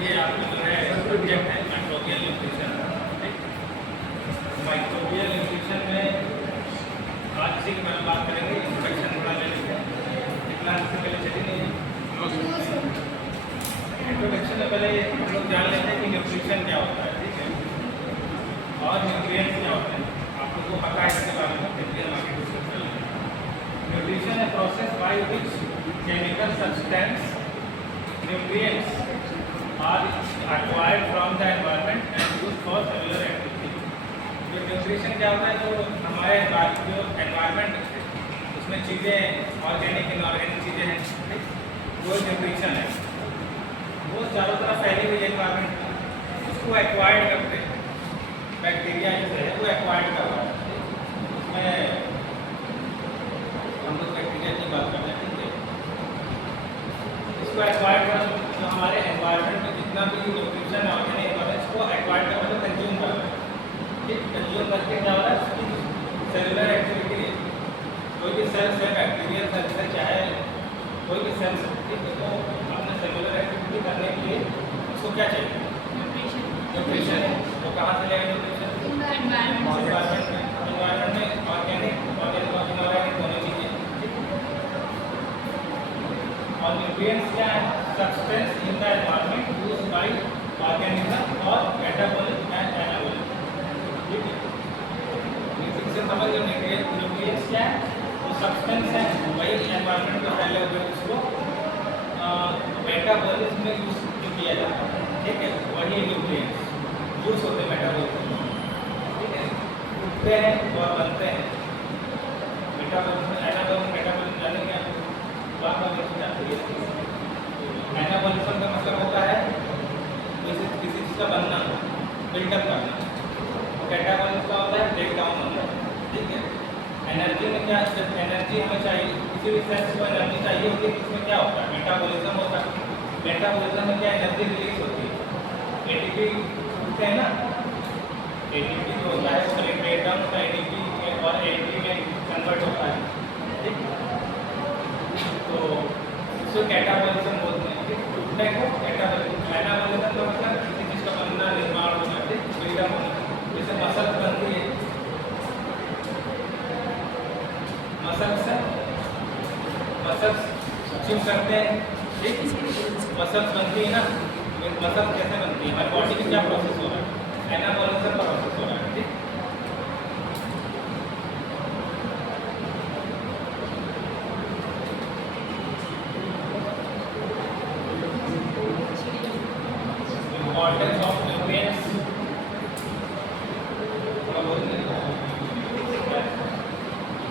ये आपका जो है सब्जेक्ट है माइक्रोबियल न्यूट्रिशन। ठीक, माइक्रोबियल न्यूट्रिशन में आज से मैं बात करेंगे इंट्रोडक्शन थोड़ा ले लेते हैं। क्लास से पहले चली नहीं इंट्रोडक्शन में पहले हम लोग जान लेते हैं कि न्यूट्रिशन क्या होता है। ठीक है, और न्यूट्रिएंट्स क्या होते हैं, आप लोगों को पता है इसके बारे में, फिर हम आगे डिस्कस कर लेते हैं। न्यूट्रिशन है process by which chemical substance nutrients are acquired from the environment and used for cellular activity। जो न्यूट्रिशन क्या होता है, जो हमारे जो एनवायरनमेंट है उसमें चीज़ें ऑर्गेनिक इनऑर्गेनिक चीज़ें हैं, ठीक, वो न्यूट्रिशन है। वो चारों तरफ फैली हुई एनवायरनमेंट में उसको एक्वायर्ड करते हैं। बैक्टीरिया जो है वो एक्वायर्ड कर रहा है, उसमें हम लोग बैक्टीरिया की बात करते हैं। इसको एक्वायर्ड कर, जो हमारे एनवायरनमेंट में जितना भी न्यूट्रिशन है ऑर्गेनिक होता है इसको एक्वायर्ड कर मतलब कंज्यूम कर रहा है। ठीक, कंज्यूम करके क्या हो रहा है, उसकी सेलुलर एक्टिविटी है। कोई भी सेल्स है, बैक्टीरियल सेल्स है, चाहे कोई भी सेल्स है, ठीक है, तो अपने सेलुलर एक्टिविटी करने के लिए उसको क्या चाहिए, न्यूट्रिशन है। तो कहाँ से लेगा न्यूट्रिशन, एनवायरनमेंट में। एनवायरनमेंट में ऑर्गेनिक और इनऑर्गेनिक दोनों चीज़ें। और न्यूट्रिएंट्स क्या है, substance in the environment used by organism और मेटाबॉलिक एंड एनाबॉलिक। ठीक है, न्यूट्रिशन समझ लो। न्यूट्रिएंट्स क्या है, वो सब्सटेंस है, वही एनवायरनमेंट में फैले हुए उसको मेटाबॉलिज्म में यूज किया जाता है। ठीक है, वही न्यूट्रिएंट्स यूज होते हैं मेटाबॉलिज्म। ठीक है, उठते हैं और बनते हैं मेटाबॉलिज्म। एनाबॉलिज्म मेटाबॉलिज्म जानेंगे आप, एनाबॉलिज्म का मतलब होता है किसी चीज़ का बनना, बिल्डअप करना। कैटाबॉलिज्म का होता है ब्रेक डाउन होना। ठीक है, एनर्जी में क्या, जब एनर्जी हमें चाहिए, किसी भी सेल्स को एनर्जी चाहिए होती है, उसमें क्या होता है, मेटाबॉलिज्म होता है। मेटाबॉलिज्म में क्या एनर्जी रिलीज होती है, एटीपी होते हैं ना, एटीपी जो होता है उसमें ब्रेक डाउन होता है, एटीपी और एटीपी में कन्वर्ट होता है। ठीक, तो इसको कैटाबॉलिज्म बोलते हैं। ठीक, टूटने को कैटाबॉलिज्म। एनाबॉलिज्म का मतलब किसी चीज़ का बनना, निर्माण होना, ठीक, बिल्डअप होना। जैसे मसल्स बनती है, मसल्स जिम करते हैं, ठीक, मसल्स बनती है ना। मसल्स कैसे बनती है, हमारी बॉडी में क्या प्रोसेस हो रहा है, एनाबॉलिज्म का प्रोसेस हो रहा है। ठीक, importance of nutrients.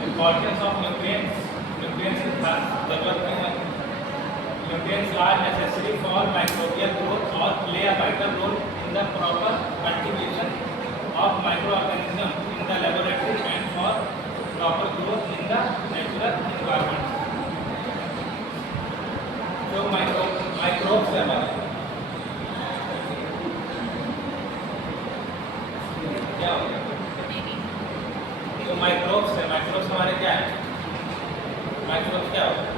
Importance of nutrients. Nutrients की खास जरूरत क्यों है, nutrients are necessary for microbial growth और play a vital role in the proper cultivation of microorganism in the laboratory and for proper growth in the natural environment. जो microbes है हमारे, क्या हो गया, जो माइक्रोब्स है, माइक्रोब्स हमारे क्या है, माइक्रोब्स क्या होता है,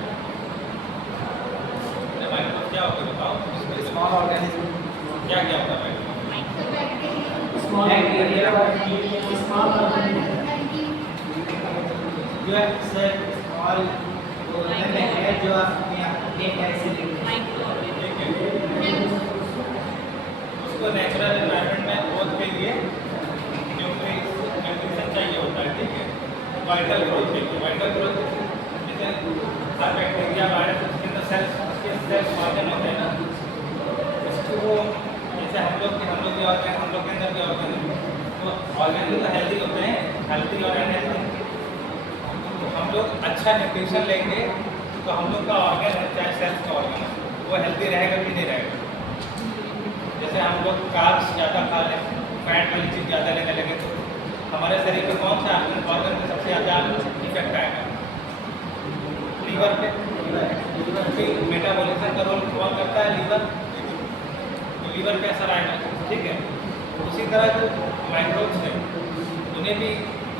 माइक्रोब्स क्या होता है बताओ। Small organism. क्या क्या होता है, स्मॉल बैक्टीरिया, स्मॉल जो है स्मॉल बैक्टीरिया जो आपने एक ऐसे उसको नेचुरल एनवायरनमेंट में ग्रोथ के लिए न्यूट्रिशन चाहिए होता है। ठीक है, वाइटल ग्रोथ के लिए, वाइटल ग्रोथ जैसे हर बैक्टीरिया वायरस उसके अंदर सेल्स ऑर्गन होते हैं ना, उसको जैसे हम लोग के अंदर भी ऑर्गन है, तो ऑर्गन भी तो हेल्दी होते हैं, हेल्दी और अनहेल्दी। तो हम लोग अच्छा न्यूट्रिशन लेंगे तो हम लोग का ऑर्गन है, चाहे सेल्स का ऑर्गन है, वो हेल्दी रहेगा कि नहीं रहेगा। जैसे हम लोग कार्ब्स ज़्यादा खा लें, फैट वाली चीज़ ज़्यादा लेने लगे तो हमारे शरीर में कौन सा ऑर्गन पे सबसे ज़्यादा इफेक्ट आएगा, लीवर पे। मेटाबॉलिज्म का रोल कौन करता है, लीवर। तो लीवर पे असर आएगा। ठीक है, उसी तरह जो माइक्रोब्स है उन्हें भी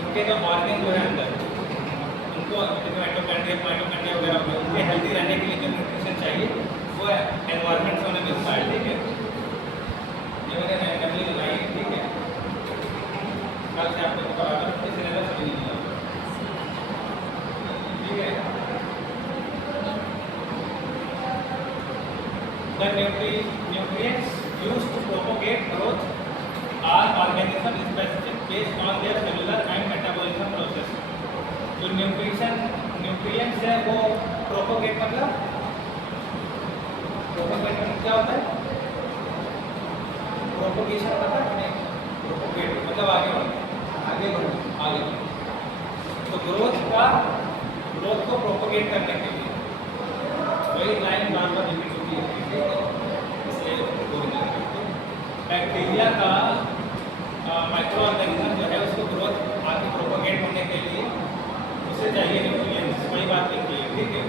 उनके जो ऑर्गन जो है अंदर, उनको माइटोकॉन्ड्रिया वगैरह, उनके हेल्दी रहने के लिए जो न्यूट्रिशन चाहिए वो एनवायरनमेंट से उन्हें मिलता है। ठीक है, The nutrients used to propagate growth are organism specific based on their cellular and metabolism process. जो nutrients है वो propagate मतलब क्या होता है? Propagation पता है नहीं? Propagate मतलब आगे बढ़ना। तो ग्रोथ को प्रोपोगेट करने के लिए वही लाइन बार बार रिपीट होती है, इसलिए बैक्टीरिया का माइक्रो ऑर्गेनिज्म जो है उसको ग्रोथ आगे प्रोपोगेट होने के लिए उसे चाहिए न्यूट्रिएंट्स, वही बात लिखी है, ठीक है।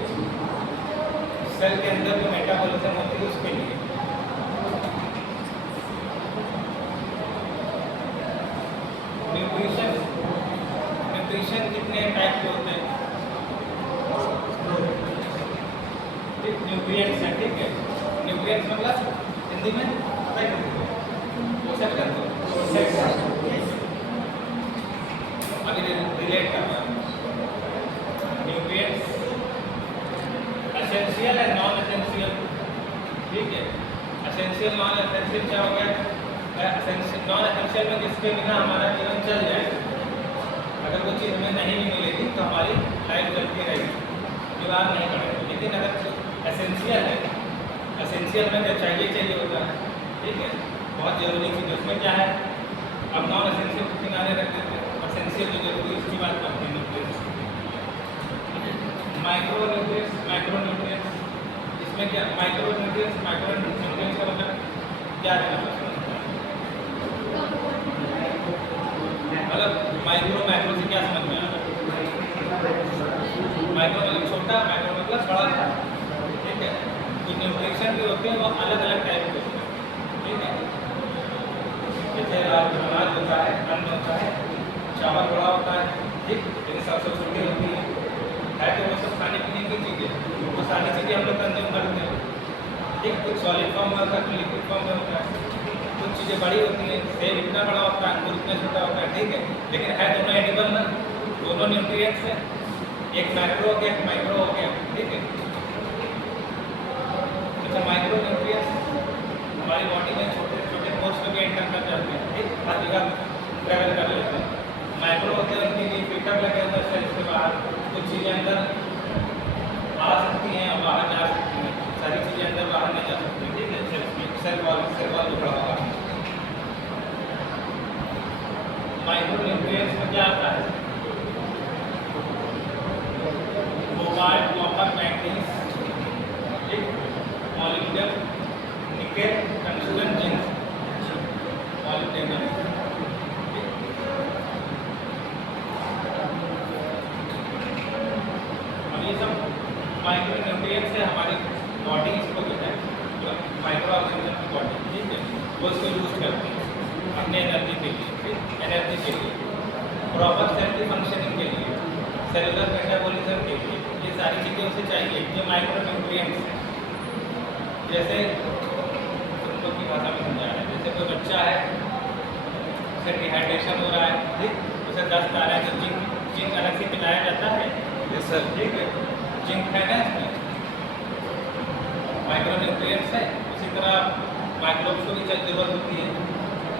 सेल के अंदर जो मेटाबॉलिज्म होती है उसके लिए न्यूट्रिशन कितने टाइप के होते हैं? न्यूट्रिएंट्स है, ठीक है। न्यूट्रिएंट्स मतलब हिंदी में पोषक तत्व, अभी रिलेट करना। न्यूट्रिएंट्स एसेंशियल है, नॉन एसेंशियल, ठीक है। एसेंशियल नॉन एसेंशियल क्या हो गया? नॉन एसेंशियल में जिसके बिना हमारा जीवन चल जाए, अगर वो चीज़ हमें नहीं भी मिलेगी तो हमारी लाइफ चलती रहेगी, बीमार नहीं पड़ेगी। लेकिन अगर एसेंशियल है, एसेंशियल में जो चाहिए होता है, ठीक है, बहुत ज़रूरी चीज़ उसमें क्या है? अब नॉन एसेंशियल को किनारे रख देते हैं, एसेंशियल जो जरूरी उसकी बात करते हैं। Nutrients, micro nutrients, micro nutrients, इसमें क्या माइक्रो न्यूट्रिएंट्स का मतलब क्या है? मतलब माइक्रो से क्या समझ में आ रहा है? माइक्रो मतलब छोटा, माइक्रो मतलब बड़ा, ठीक है। तो न्यूट्रिशन भी होते हैं वो अलग अलग टाइप के होते हैं, ठीक है। जैसे अनाज होता है, अन्न होता है, चावल बड़ा होता है, ठीक, लेकिन सबसे छोटी होती है तो वो सब खाने पीने की चीज़ें, वो सारी चीज़ें हम लोग कंज्यूम करते हैं, ठीक। कुछ सॉलिड फॉर्म में होता है, कुछ लिक्विड फॉर्म में होता है, कुछ चीज़ें बड़ी होती हैं, सेब इतना बड़ा होता है, अंगूर इतना छोटा होता है, ठीक है, लेकिन है दोनों एडिबल ना, दोनों न्यूट्रिएंट्स हैं, एक मैक्रो हो गया, एक माइक्रो हो गया, ठीक है। अच्छा, माइक्रो न्यूट्रिएंट्स हमारी बॉडी में छोटे छोटे पोर्स में भी एंटर कर जाते हैं, ठीक, हर जगह ट्रैवल कर लेते हैं। माइक्रो होते हैं उनके लिए फिल्टर लगे होते हैं सेल्स के बाहर, कुछ चीज़ें अंदर आ सकती हैं और बाहर जा सकती हैं, सारी चीज़ें अंदर बाहर नहीं जा सकती, ठीक है। सेल वॉल जो बड़ा होगा। माइक्रो न्यूट्रिएंट्स में क्या आता है? कोबाल्ट, कॉपर, मैंगनीज, ठीक, molybdenum, nickel, tungsten, zinc, molybdenum, ये सब माइक्रो न्यूट्रिएंट्स से हमारी बॉडी इसको जो है माइक्रो ऑर्गेनिज्म की बॉडी, ठीक है, वो इसको यूज करती है अपने एनर्जी के लिए, ठीक, एनर्जी के लिए, प्रॉपर सेल फंक्शनिंग के लिए, सेलुलर मेटाबॉलिज्म के लिए, ये सारी चीज़ें उसे चाहिए, ये माइक्रो न्यूट्रिएंट्स हैं। जैसे उनको की भाषा में समझा है, जैसे कोई बच्चा है, उसे डिहाइड्रेशन हो रहा है, ठीक, उसे दस्त आ रहा है, तो जिंक अलग से पिलाया जाता है, ये सर, ठीक है, जिंक है ना इसमें, माइक्रो न्यूट्रिएंट्स है। उसी तरह माइक्रोब्स को भी जरूरत होती है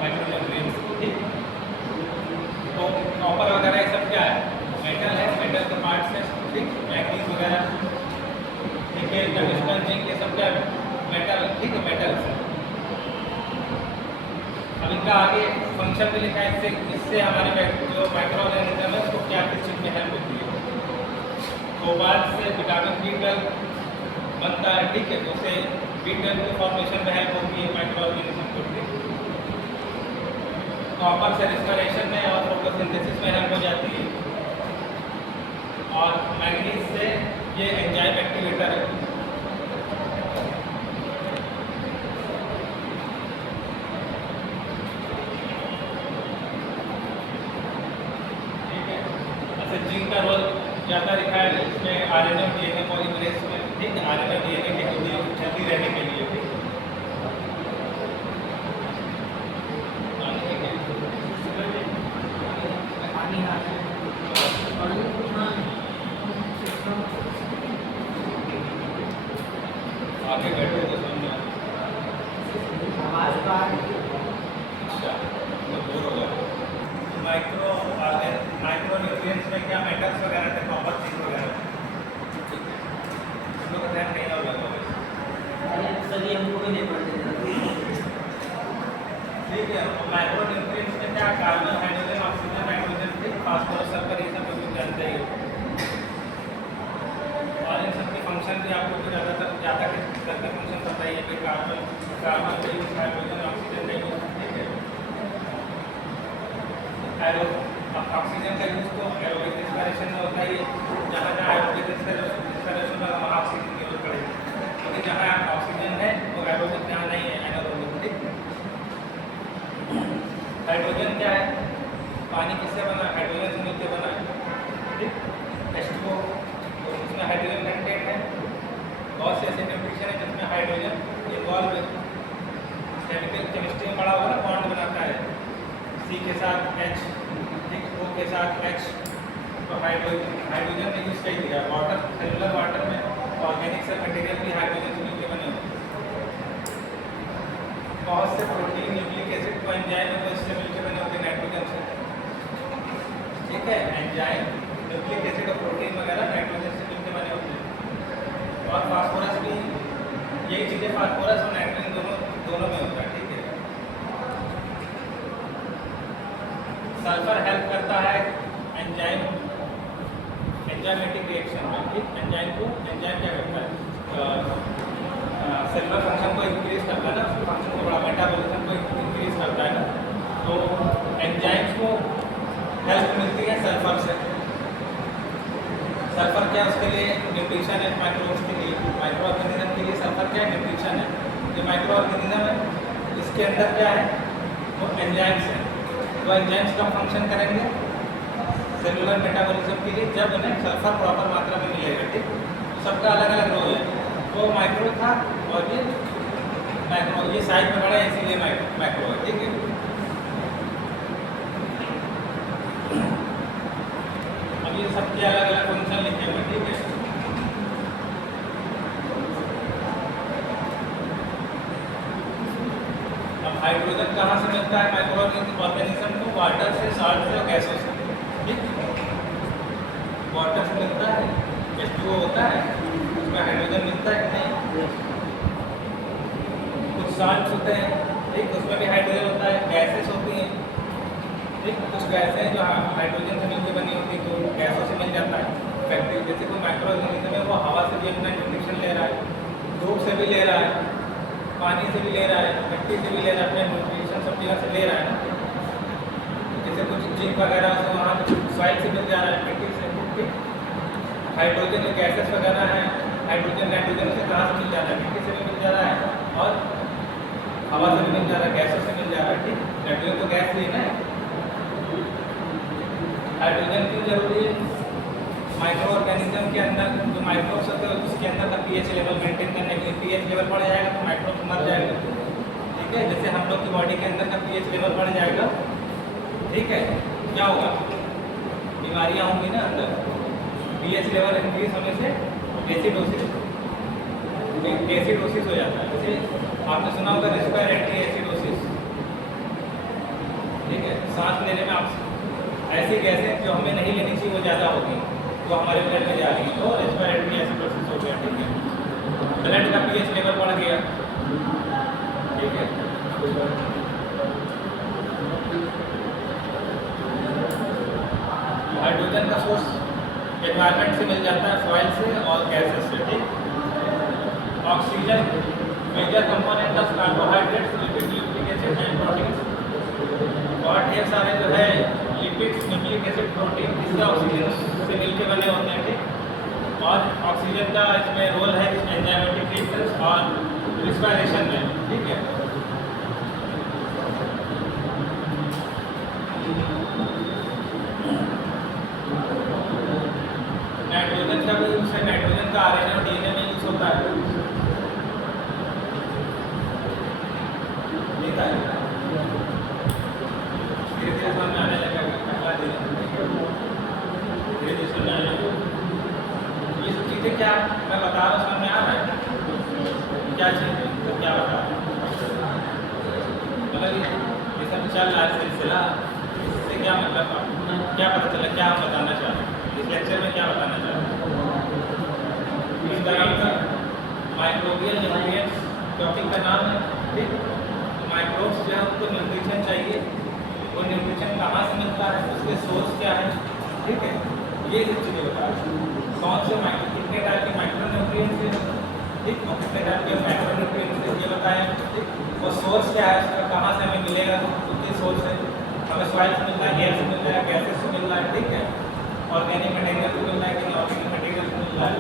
माइक्रो न्यूट्रिएंट्स, ठीक। तो कॉपर वगैरह ये सब क्या है? मेटल है, मेटल के पार्ट्स हैं, ठीक, मैंगनीज वगैरह, ठीक है, टंगस्टन, जिंक, ये सब क्या है? मेटल, ठीक है, मेटल्स है। अब इनका आगे फंक्शन भी लिखा है, इससे हमारे जो माइक्रो ऑर्गेनिज्म है उसको क्या किस चीज़ में हेल्प होती है? कोबाल्ट से विटामिन B12 बनता है, ठीक है, तो उससे B12 की फॉर्मेशन में हेल्प होती है माइक्रो ऑर्गेनिज्म को, ठीक। कॉपर से रेस्पिरेशन में और फोटोसिंथेसिस में हेल्प हो जाती है, और मैंगनीज से ये एंजाइम एक्टिवेटर है, ठीक है। अच्छा, जिंक का रोल ज़्यादा दिखा है इसमें RNA DNA पॉलीमरेज में, ठीक है, RNA DNA के हेल्दी रहने के लिए, ठीक है। आगे बैठे तो समझ करके फंक्शन बताइए भाई कार्बन कार्बन का यूज हाइड्रोजन ऑक्सीजन का यूज ठीक है एरो ऑक्सीजन का यूज तो एरोबिक रेस्पिरेशन में होता है जहाँ जहाँ एरोबिक रेस्पिरेशन में वहाँ ऑक्सीजन की जरूरत पड़ेगी क्योंकि जहाँ ऑक्सीजन है वो एरोबिक जहाँ नहीं है एनारोबिक ठीक हाइड्रोजन क्या है पानी किससे बना है हाइड्रोजन से मिलकर बना है ठीक H2O तो उसमें हाइड्रोजन कंटेंट है बहुत से ऐसे न्यूट्रिशन है जिसमें हाइड्रोजन इन्वॉल्व है केमिकल केमिस्ट्री में पढ़ा होगा ना बॉन्ड बनाता है C के साथ H ठीक O के साथ H तो हाइड्रोजन ने यूज कर दिया वाटर सेलुलर वाटर में ऑर्गेनिक से मटेरियल भी हाइड्रोजन से मिलकर बने होते बहुत से प्रोटीन न्यूक्लिक एसिड को एंजाइम है तो इससे मिलकर बने होते हैं नाइट्रोजन से ठीक है एंजाइम न्यूक्लिक एसिड और प्रोटीन वगैरह नाइट्रोजन से मिलकर बने होते हैं और फास्फोरस भी यही चीज़ें फास्फोरस और नाइट्रोजन दोनों में होता है ठीक है सल्फर हेल्प करता है एंजाइम एंजाइमेटिक रिएक्शन में ठीक एंजाइम क्या करता है सेलुलर फंक्शन को इंक्रीज करता है ना उसके फंक्शन को बड़ा मेटाबॉलिज्म को इंक्रीज करता है ना तो एंजाइम्स को हेल्प मिलती है सल्फर से सल्फर क्या उसके लिए न्यूट्रिशन है माइक्रोब्स के लिए माइक्रो ऑर्गेनिज्म के लिए सल्फर क्या है न्यूट्रिशन है जो माइक्रो ऑर्गेनिज्म है इसके अंदर क्या है वो एंजाइम्स है तो एंजाइम्स का फंक्शन करेंगे सेलुलर मेटाबॉलिज्म के लिए जब उन्हें सल्फर प्रॉपर मात्रा में मिलेगा ठीक सबका अलग अलग रोल है वो माइक्रो था और ये मैक्रो ये साइज में बड़ा है इसीलिए मैक्रो है ठीक है अब ये सबके अलग अलग फंक्शन लिखे हुए ठीक है अब हाइड्रोजन कहाँ से मिलता है माइक्रो ऑर्गेनिज्म को वाटर से सॉल्ट से और गैसों से ठीक वाटर से मिलता है H2O होता है उसमें हाइड्रोजन मिलता है कि नहीं कुछ सॉल्ट्स होते हैं ठीक उसमें भी हाइड्रोजन होता है गैसेस होती हैं ठीक कुछ गैसें जो हाइड्रोजन से मिलकर बनी होती है तो गैसों से मिल जाता है फैक्ट्री जैसे कोई माइक्रो ऑर्गेनिज्म है वो हवा से भी अपना न्यूट्रिशन ले रहा है धूप से भी ले रहा है पानी से भी ले रहा है मिट्टी से भी ले रहा है अपना न्यूट्रिशन सब जगह से ले रहा है ना जैसे कुछ जिंक वगैरह से वहाँ सॉइल से मिल जा रहा है मिट्टी से ठीक हाइड्रोजन जो गैसेस वगैरह हैं हाइड्रोजन नाइट्रोजन से कहाँ से मिल जाता है मिट्टी से भी मिल जा रहा है और हवा से भी मिल जा रहा है गैसों से मिल जा रहा है ठीक नाइट्रोजन तो गैस ही है ना हाइड्रोजन क्यों जरूरी है माइक्रो ऑर्गेनिज्म के अंदर जो माइक्रोब्स होते हैं उसके अंदर का pH लेवल मेंटेन करने के लिए pH लेवल बढ़ जाएगा तो माइक्रोब्स मर जाएगा ठीक है जैसे हम लोग की बॉडी के अंदर का pH लेवल बढ़ जाएगा ठीक है क्या होगा बीमारियाँ होंगी ना अंदर pH लेवल इंक्रीज होने से एसिडोसिस हो जाता है जैसे आपने सुना होगा रेस्पिरेटरी एसिडोसिस ठीक है सांस लेने में आप ऐसी गैसें जो हमें नहीं लेनी चाहिए वो ज़्यादा होगी वो हमारे ब्लड में जा रही है तो रेस्पिरेटरी एसिडोसिस हो गया ठीक है ब्लड का pH लेवल बढ़ गया ठीक है हाइड्रोजन का सोर्स एनवायरनमेंट से मिल जाता है सॉइल से और गैसेस से ठीक oxygen major component of carbohydrates lipid nucleic acid and proteins और ढेर सारे जो है लिपिड्स न्यूक्लिक एसिड प्रोटीन इसके ऑक्सीजन से मिलकर बने होते हैं ठीक और ऑक्सीजन का इसमें रोल है एंजाइमेटिक रिएक्शंस और रिस्पिरेशन में ठीक है नाइट्रोजन का भी यूज है नाइट्रोजन का आरएनए और डीएनए में यूज होता है धीरे धीरे समझ में आने लगेगा पहला दिन धीरे धीरे समझ में आने लगेगा ये सब चीज़ें क्या मैं बता रहा हूँ समझ में आ रहा है क्या चीज़ है तो क्या बता रहा हूँ मतलब ये सब चल रहा है सिलसिला इससे क्या मतलब क्या पता चला क्या हम बताना चाह रहे हैं इस लेक्चर में क्या बताना चाह रहे हैं इस तरह का माइक्रोबियल न्यूट्रिएंट्स टॉपिक का नाम है ठीक माइक्रोब्स जो है उनको न्यूट्रिशन चाहिए वो न्यूट्रिशन कहाँ से मिलता है उसके सोर्स क्या है ठीक है ये सब चीज़ें बता रहे हैं कौन से माइक्रो कितने टाइप के माइक्रो न्यूट्रिएंट्स हैं ठीक, और कितने टाइप के माइक्रोन्यूट्रिएंट्स ये बताएं, ठीक। और सोर्स क्या है इसका, कहाँ से हमें मिलेगा, तो किस सोर्स है, हमें सॉइल से मिलता है, एयर से मिल रहा है, गैसेस से मिल रहा है, ठीक है, ऑर्गेनिक मटेरियल से मिल रहा है कि इनऑर्गेनिक मटेरियल से मिल रहा है।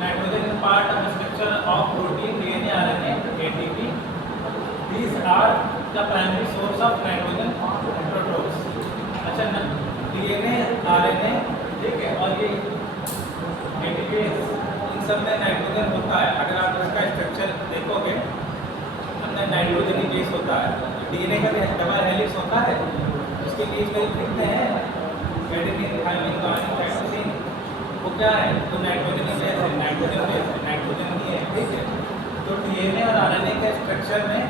Nitrogen is part of structure of protein, DNA, RNA, ATP. These are the primary source of nitrogen proteins. अच्छा ना, डीएनए, आरएनए, ठीक है, और ये एटीपी, इन सब में नाइट्रोजन होता है। अगर आप इसका स्ट्रक्चर देखोगे, अंदर नाइट्रोजन ही बेस होता है। डीएनए का भी डबल हेलिक्स होता है, उसके बीच में लिखते हैं एडेनिन, थाइमिन, गुआनिन, साइटोसिन, वो क्या है, तो नाइट्रोजन ही बेस है, नाइट्रोजन बेस है, नाइट्रोजन ही है, ठीक है। तो डीएनए और आरएनए के स्ट्रक्चर में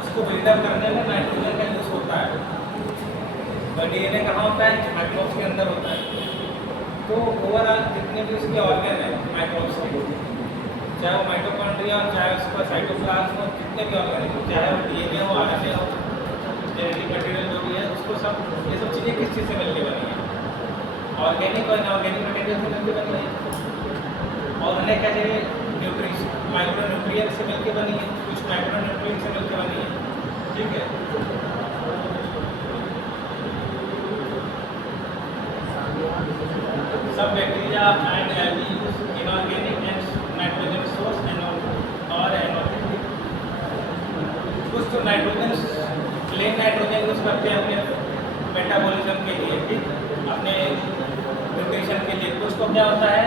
उसको बिल्डअप करने में नाइट्रोजन का यूज होता है। और डीएनए कहाँ होता है, माइक्रोब्स के अंदर होता है। तो ओवरऑल जितने भी उसके ऑर्गन है माइक्रोब्स के, चाहे वो माइटोकॉन्ड्रिया हो, चाहे उसका साइटोप्लाज्म हो, जितने भी ऑर्गन है, चाहे वो डीएनए हो, आरएनए हो, जेनेटिक मटेरियल जो भी है, उसको सब, ये सब चीज़ें किस चीज़ से मिलकर बनी है, ऑर्गेनिक और इनऑर्गेनिक मटेरियल से मिलकर बनी है। और उन्हें क्या चाहिए, न्यूट्रिशन, माइक्रो न्यूट्रिएंट से मिलकर बनी है, कुछ माइक्रो न्यूट्रिएंट से मिलकर बनी है, ठीक है। सब bacteria and algae use inorganic and nitrogen source और इनऑर्गेनिक। कुछ तो नाइट्रोजन, प्लेन नाइट्रोजन यूज करते हैं अपने मेटाबॉलिज्म के लिए, ठीक, अपने न्यूट्रिशन के लिए। कुछ तो क्या होता है,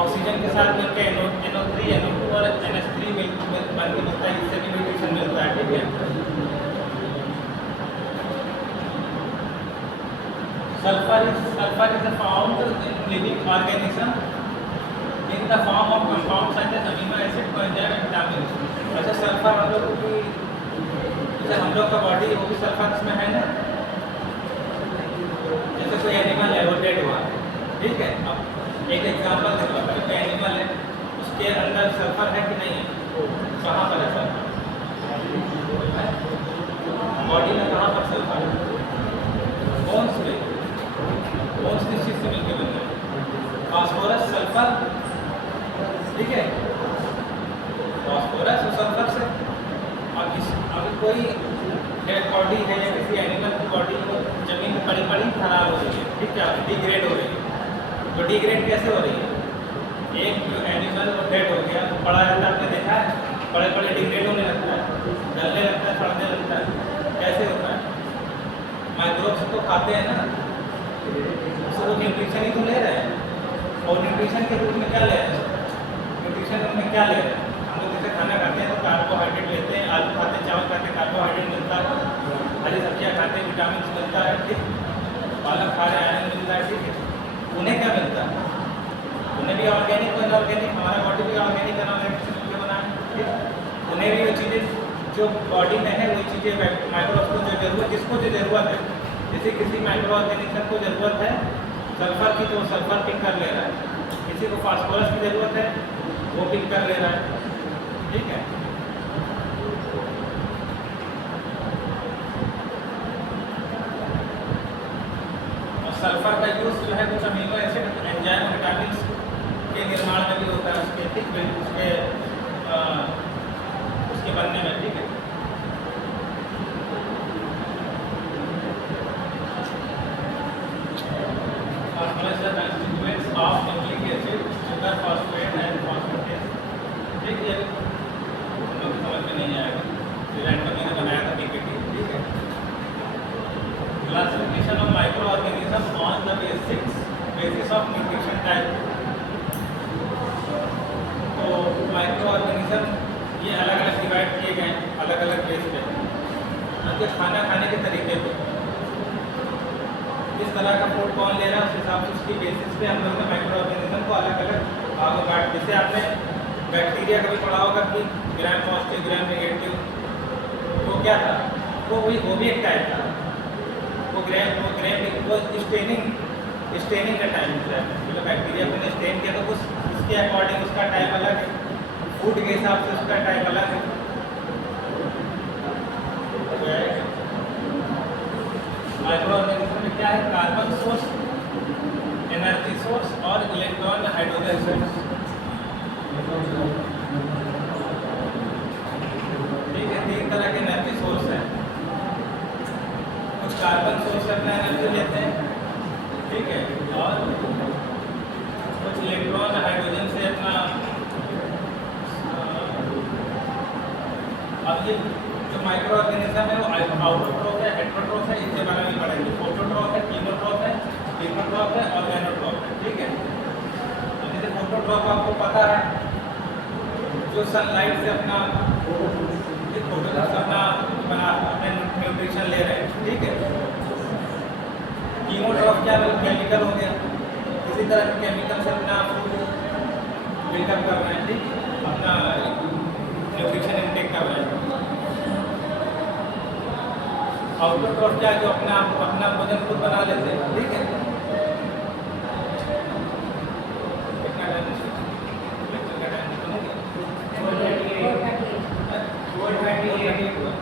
ऑक्सीजन के साथ मिलकर NO3, NO2 और NH3 बन के मिलता है, इससे भी न्यूट्रिशन मिलता है, ठीक है। Sulfur is found in living organism in the form of compounds such as amino acid, coenzyme and vitamins. अच्छा, सल्फर हम लोग की, जैसे हम लोग का बॉडी, वो भी सल्फर इसमें है ना। जैसे कोई एनिमल है, वो डेड हुआ, ठीक है, अब एक एग्जांपल देखो, कोई एनिमल है, उसके अंदर सल्फर है कि नहीं है, कहाँ पर है सल्फर, बॉडी में कहाँ पर सल्फर है, बोन्स में। बोन्स किस चीज़ से मिलकर बनते हैं, फास्फोरस, सल्फर, ठीक है, फास्फोरस और सल्फर से। अब कोई डेड बॉडी है या किसी एनिमल की बॉडी को जमीन में पड़ी पड़ी खराब हो रही है, ठीक है, डिग्रेड हो रही है। तो डिग्रेड कैसे हो रही है, एक जो एनिमल वो डेड हो गया, तो पड़ा रहता है, आपने देखा है, बड़े बड़े डिग्रेड होने लगता है, जलने लगता है, सड़ने लगता है, कैसे होता है, माइक्रोब्स तो खाते हैं ना, तो वो न्यूट्रिशन ही तो ले रहे हैं। और न्यूट्रिशन के रूप में क्या ले रहे हैं, न्यूट्रिशन में क्या ले रहे हैं, हम लोग जैसे खाना खाते हैं तो कार्बोहाइड्रेट लेते हैं, आलू खाते हैं, चावल खाते हैं, कार्बोहाइड्रेट मिलता है, हरी सब्जियाँ खाते हैं, विटामिन मिलता है, ठीक, पालक खा रहे हैं, आयरन मिलता है, ठीक है। उन्हें क्या मिलता है, उन्हें भी ऑर्गेनिक और इनऑर्गेनिक, हमारा बॉडी भी ऑर्गेनिक इनऑर्गेनिक से मिलकर बना है, ठीक। उन्हें भी वो चीज़ें जो बॉडी में है, वही चीज़ें माइक्रोब्स को जो जरूरत, जिसको जो ज़रूरत है, जैसे किसी माइक्रो ऑर्गेनिज्म को ज़रूरत है सल्फर की, तो सल्फर पिक कर ले रहा है, किसी को फास्फोरस की ज़रूरत है, वो पिक कर ले रहा है, ठीक है। और सल्फर का यूज़ जो है कुछ अमीनो एसिड, एंजाइम, विटामिन के निर्माण में भी होता है, उसके, ठीक, उसके बनने में, ठीक है। Constituents of nucleic acid, sugar, phosphate and phosphatase, ठीक है, हम लोग समझ में नहीं आएगा, रैंडमली ने बनाया था पीपीटी, ठीक है। Classification of micro organism on the basis of nutrition type. तो माइक्रो ऑर्गेनिज्म ये अलग अलग डिवाइड किए गए हैं, अलग अलग बेस पे, उनके खाना खाने के तरीके पे, किस तरह का फूड कौन ले रहा है, उस हिसाब से उसकी बेसिस पे हम लोग ने माइक्रो ऑर्गेनिज्म को अलग अलग भागों काट। जैसे आपने बैक्टीरिया कभी पढ़ा होगा कि ग्राम पॉजिटिव, ग्राम नेगेटिव, वो क्या था, वो भी एक टाइप था, वो स्टेनिंग का टाइम होता है, मतलब बैक्टीरिया को स्टेन किया तो उसके अकॉर्डिंग उसका टाइम अलग है, फूड के हिसाब से उसका टाइम अलग है। माइक्रो ऑर्गेनिज्म में क्या है, कार्बन सोर्स, एनर्जी सोर्स और electron hydrogen source. Carbon source से अपना एनर्जी लेते हैं, ठीक है, और कुछ इलेक्ट्रॉन हाइड्रोजन से अपना अब ये जो माइक्रो ऑर्गेनिज्म है वो आउटोट्रॉफ है, हेटेरोट्रॉफ है, इसके बारे में पढ़ेंगे। फोटोट्रॉफ है, कीमोट्रॉफ है, कीमोट्रॉफ है और एनोट्रॉफ है, ठीक है। अब जैसे फोटोट्रॉफ आपको पता है, जो सनलाइट से अपना फोटोग्राफ अपना बना अपने न्यूट्रिशन ले रहे हैं, ठीक है। कीमोट्रॉफ क्या केमिकल हो गया, किसी तरह के केमिकल से अपना बिल्डअप कर रहे हैं, ठीक, अपना न्यूट्रिशन इनटेक कर रहे हैं। आउटोट्रॉफ क्या है, जो अपना भोजन खुद बना लेते हैं, ठीक है। कितना टाइम लेक्चर का टाइम सुनेंगे? 4:38 हुआ,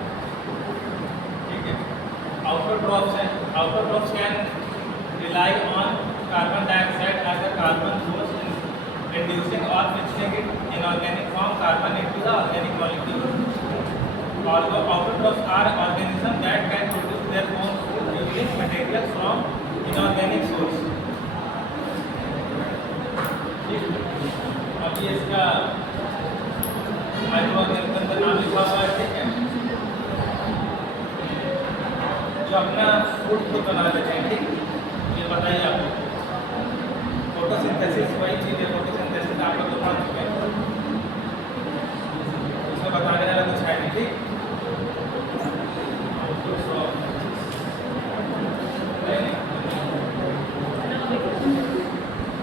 ठीक है। आउटोट्रॉफ्स हैं, autotrophs can rely on carbon dioxide as a carbon source in reducing or fixing it in organic form carbon into the organic molecule. Although autotrophs are organisms that can produce their own food using materials from inorganic source. अभी इसका micro organism का नाम लिखा हुआ है, ठीक है, जो अपना फूड खुद बना लेते हैं, ठीक। ये बताइए आपको फोटोसिंथेसिस वही चीज़ है, फोटोसिंथेसिस आप लोग तो पढ़ चुके हैं।